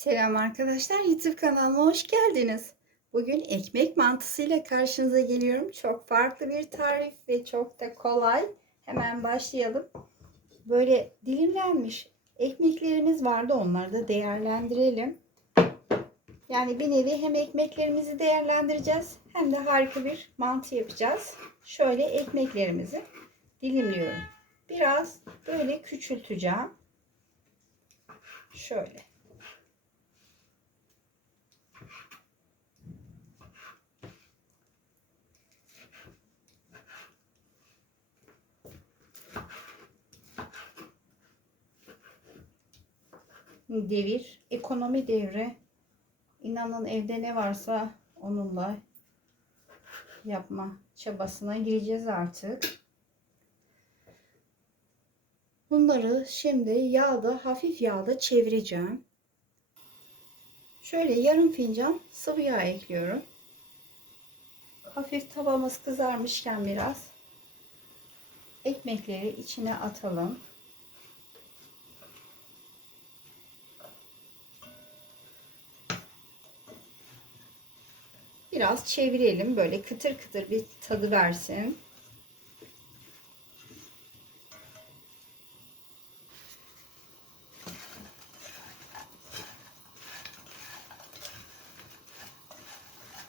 Selam arkadaşlar YouTube kanalıma hoş geldiniz. Bugün ekmek mantısıyla karşınıza geliyorum. Çok farklı bir tarif ve çok da kolay. Hemen başlayalım. Böyle dilimlenmiş ekmeklerimiz vardı. Onları da değerlendirelim. Yani bir nevi hem ekmeklerimizi değerlendireceğiz hem de harika bir mantı yapacağız. Şöyle ekmeklerimizi dilimliyorum. Biraz böyle küçülteceğim. Şöyle. Devir, ekonomi devri. İnanın evde ne varsa onunla yapma çabasına gireceğiz artık. Bunları şimdi yağda, hafif yağda çevireceğim. Şöyle yarım fincan sıvı yağ ekliyorum. Hafif tavamız kızarmışken biraz ekmekleri içine atalım. Biraz çevirelim böyle kıtır kıtır bir tadı versin.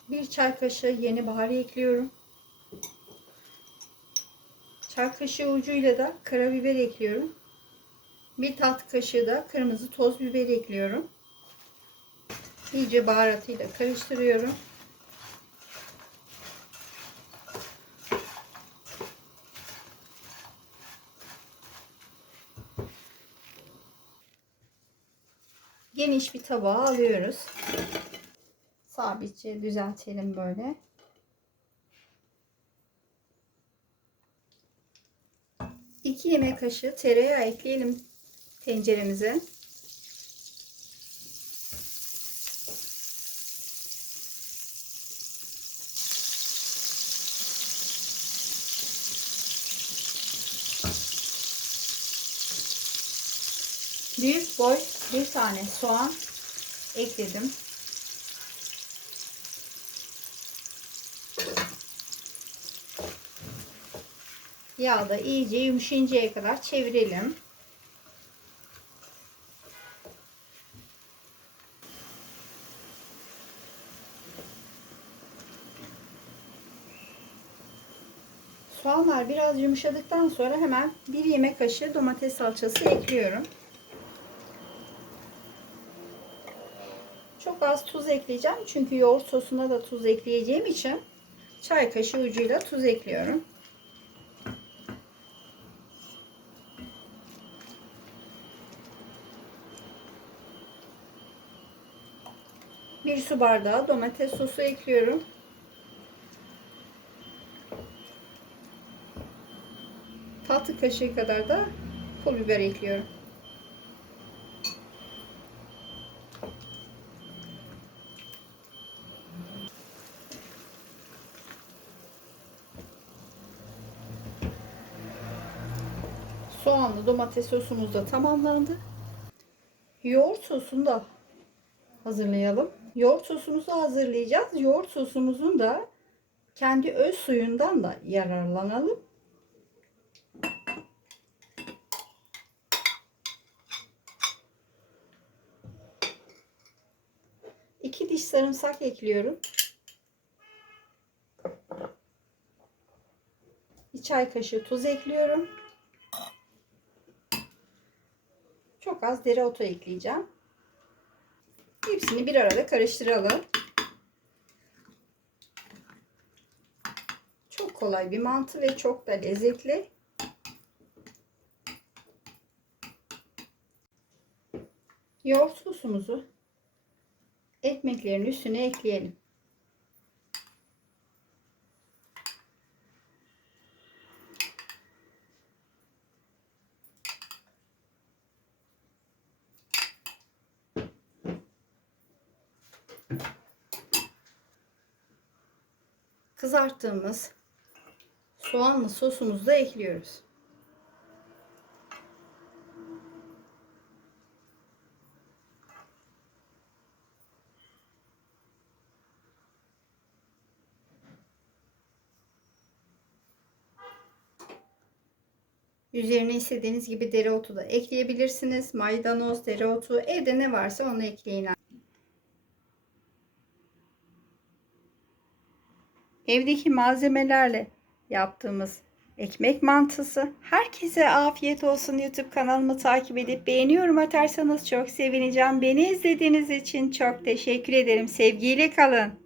Bir çay kaşığı yeni bahar ekliyorum. Çay kaşığı ucuyla da karabiber ekliyorum. Bir tatlı kaşığı da kırmızı toz biber ekliyorum. İyice baharatıyla karıştırıyorum. Geniş bir tabağa alıyoruz. Sabitçe düzeltelim böyle. İki yemek kaşığı tereyağı ekleyelim tenceremize. Büyük boy bir tane soğan ekledim. Yağda iyice yumuşayıncaya kadar çevirelim. Soğanlar biraz yumuşadıktan sonra hemen bir yemek kaşığı domates salçası ekliyorum. Çok az tuz ekleyeceğim. Çünkü yoğurt sosuna da tuz ekleyeceğim için çay kaşığı ucuyla tuz ekliyorum. Bir su bardağı domates sosu ekliyorum. Tatlı kaşığı kadar da pul biber ekliyorum. Soğanlı domates sosumuz da tamamlandı. Yoğurt sosunu da hazırlayalım. Yoğurt sosumuzu hazırlayacağız. Yoğurt sosumuzun da kendi öz suyundan da yararlanalım. İki diş sarımsak ekliyorum. Bir çay kaşığı tuz ekliyorum. Çok az dereotu ekleyeceğim. Hepsini bir arada karıştıralım. Çok kolay bir mantı ve çok da lezzetli. Yoğurt sosumuzu ekmeklerin üstüne ekleyelim. kızarttığımız soğanlı sosumuzu da ekliyoruz. Üzerine istediğiniz gibi dereotu da ekleyebilirsiniz. Maydanoz, dereotu, evde ne varsa onu ekleyin Evdeki malzemelerle yaptığımız ekmek mantısı. Herkese afiyet olsun. YouTube kanalımı takip edip beğeniyorum atarsanız çok sevineceğim. Beni izlediğiniz için çok teşekkür ederim. Sevgiyle kalın.